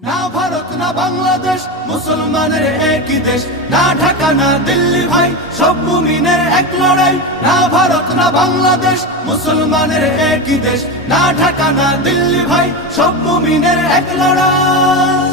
না ভারত না বাংলাদেশ মুসলমানের একই দেশ, না ঢাকা না দিল্লি ভাই সব মুমিনের এক লড়াই। না ভারত না বাংলাদেশ মুসলমানের একই দেশ, না ঢাকা না দিল্লি ভাই সব মুমিনের এক লড়াই।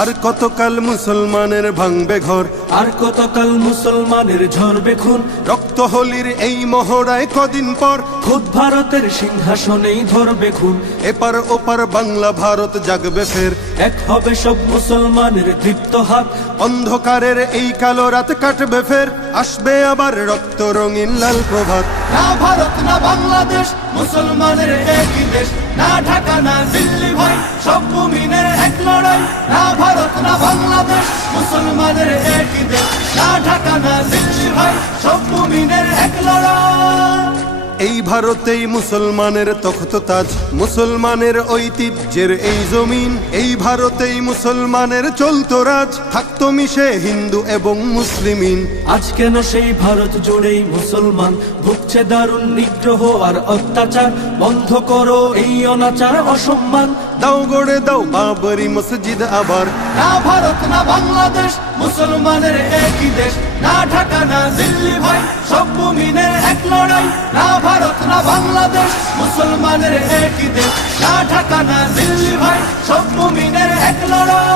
আর কতকাল মুসলমানের ভাঙবে ঘর, আর কতকাল মুসলমানের ঝরবে খুন। রক্ত হোলির এই মহড়ায় কদিন পর খুদ ভারতের সিংহাসনেই ধরবে খুন। এপার ওপার বাংলা ভারত জাগবে ফের, এক হবে সব মুসলমানের দীপ্ত হাত। অন্ধকারের এই কালো রাত কাটবে ফের, আসবে আবার রক্ত রঙিন লাল প্রভাত। না ভারত না বাংলাদেশ মুসলমানের একই দেশ, না ঢাকা না দিল্লি ভাই সব মুমিনের এক লড়াই। না ভারত না বাংলাদেশ মুসলমানের একই দেশ, না ঢাকা না দিল্লি ভাই সব মুমিনের এক লড়াই। এই ভারতেই মুসলমানের তখ্ত তাজ, মুসলমানের ঐতিহ্যের এই জমিন। এই ভারতেই মুসলমানের চলতো রাজ, থাকতো মিশে হিন্দু এবং মুসলিমিন। আজ কেন সেই ভারত জুড়েই মুসলমান ভুগছে দারুণ নিগ্রহ আর অত্যাচার। বন্ধ করো এই অনাচার অসম্মান, দাও গড়ে দাও বাবরি মসজিদ আবার। না ভারত না বাংলাদেশ মুসলমানের একই দেশ, না ঢাকা না দিল্লি ভাই সব মুমিনের এক লড়াই। না ভারত না বাংলাদেশ মুসলমানের একই দেশ, না ঢাকা না দিল্লি ভাই সব মুমিনের এক লড়াই।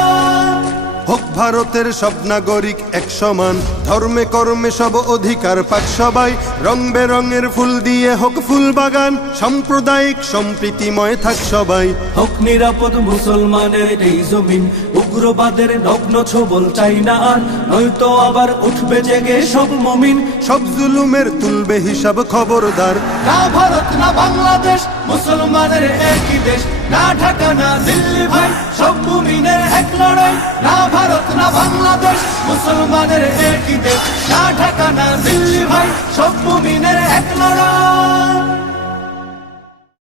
হোক ভারতের সব নাগরিক এক সমান, ধর্মে কর্মে সব অধিকার পাক সবাই। রং বেরঙের ফুল দিয়ে হোক ফুল বাগান, সাম্প্রদায়িক সম্প্রীতিময় থাক সবাই। হোক নিরাপদ মুসলমানের এই জমিন, উগ্রবাদের নগ্ন ছবল চাই না আর। নয়তো আবার উঠবে জেগে সব মুমিন, সব জুলুমের তুলবে হিসাব খবরদার। না ভারত না বাংলাদেশ মুসলমানের একই দেশ, না ঢাকা না দিল্লি ভাই সব মুমিনের এক লড়াই। না ভারত না বাংলাদেশ মুসলমানের একই দেশ, না ঢাকা না দিল্লি ভাই সব মুমিনের